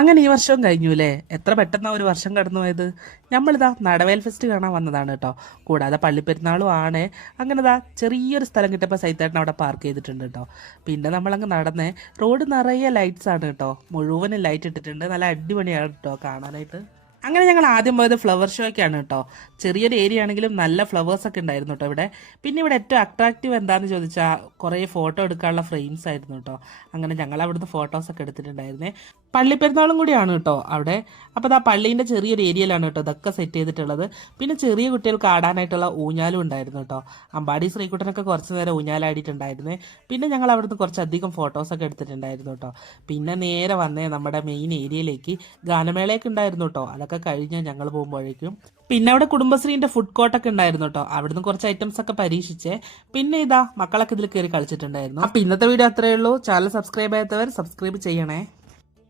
അങ്ങനെ ഈ വർഷവും കഴിഞ്ഞു അല്ലേ? എത്ര പെട്ടെന്നാ ഒരു വർഷം കടന്നു പോയത്. നമ്മളിതാ നടവേൽ ഫെസ്റ്റ് കാണാൻ വന്നതാണ് കേട്ടോ. കൂടാതെ പള്ളിപ്പെരുന്നാളും ആണ്. അങ്ങനെതാ ചെറിയൊരു സ്ഥലം കിട്ടിയപ്പോൾ സൈത്തേട്ടൻ അവിടെ പാർക്ക് ചെയ്തിട്ടുണ്ട് കേട്ടോ. പിന്നെ നമ്മളങ്ങ് നടന്നേ. റോഡ് നിറയെ ലൈറ്റ്സ് ആണ് കേട്ടോ. മുഴുവനും ലൈറ്റ് ഇട്ടിട്ടുണ്ട്. നല്ല അടിപൊളിയാണ് കേട്ടോ കാണാനായിട്ട്. അങ്ങനെ ഞങ്ങൾ ആദ്യം പോയത് ഫ്ലവർ ഷോയ്ക്കാണ് കേട്ടോ. ചെറിയൊരു ഏരിയ ആണെങ്കിലും നല്ല ഫ്ലവേഴ്സ് ഒക്കെ ഉണ്ടായിരുന്നു കേട്ടോ ഇവിടെ. പിന്നെ ഇവിടെ ഏറ്റവും അട്രാക്റ്റീവ് എന്താണെന്ന് ചോദിച്ചാൽ കുറേ ഫോട്ടോ എടുക്കാനുള്ള ഫ്രെയിംസ് ആയിരുന്നു കേട്ടോ. അങ്ങനെ ഞങ്ങൾ അവിടുന്ന് ഫോട്ടോസൊക്കെ എടുത്തിട്ടുണ്ടായിരുന്നേ. പള്ളിപ്പെരുന്നാളും കൂടിയാണ് കേട്ടോ അവിടെ. അപ്പോൾ ആ പള്ളീൻ്റെ ചെറിയൊരു ഏരിയയിലാണ് കേട്ടോ ഇതൊക്കെ സെറ്റ് ചെയ്തിട്ടുള്ളത്. പിന്നെ ചെറിയ കുട്ടികൾക്ക് ആടാനായിട്ടുള്ള ഊഞ്ഞാലും ഉണ്ടായിരുന്നു കേട്ടോ. അമ്പാടി ശ്രീകുട്ടനൊക്കെ കുറച്ച് നേരം ഊഞ്ഞാലാടിയിട്ടുണ്ടായിരുന്നേ. പിന്നെ ഞങ്ങൾ അവിടുന്ന് കുറച്ചധികം ഫോട്ടോസൊക്കെ എടുത്തിട്ടുണ്ടായിരുന്നു കേട്ടോ. പിന്നെ നേരെ വന്നേ നമ്മുടെ മെയിൻ ഏരിയയിലേക്ക്. ഗാനമേളയൊക്കെ ഉണ്ടായിരുന്നു കേട്ടോ. അതൊക്കെ കഴിഞ്ഞ് ഞങ്ങൾ പോകുമ്പോഴേക്കും പിന്നെ അവിടെ കുടുംബശ്രീന്റെ ഫുഡ് കോർട്ടൊക്കെ ഉണ്ടായിരുന്നു കേട്ടോ. അവിടുന്ന് കുറച്ച് ഐറ്റംസ് ഒക്കെ പരീക്ഷിച്ചേ. പിന്നെ ഇതാ മക്കളൊക്കെ ഇതിൽ കയറി കളിച്ചിട്ടുണ്ടായിരുന്നു. അപ്പൊ ഇന്നത്തെ വീഡിയോ അത്രയേ ഉള്ളൂ. ചാനൽ സബ്സ്ക്രൈബ് ചെയ്യാത്തവർ സബ്സ്ക്രൈബ് ചെയ്യണേ.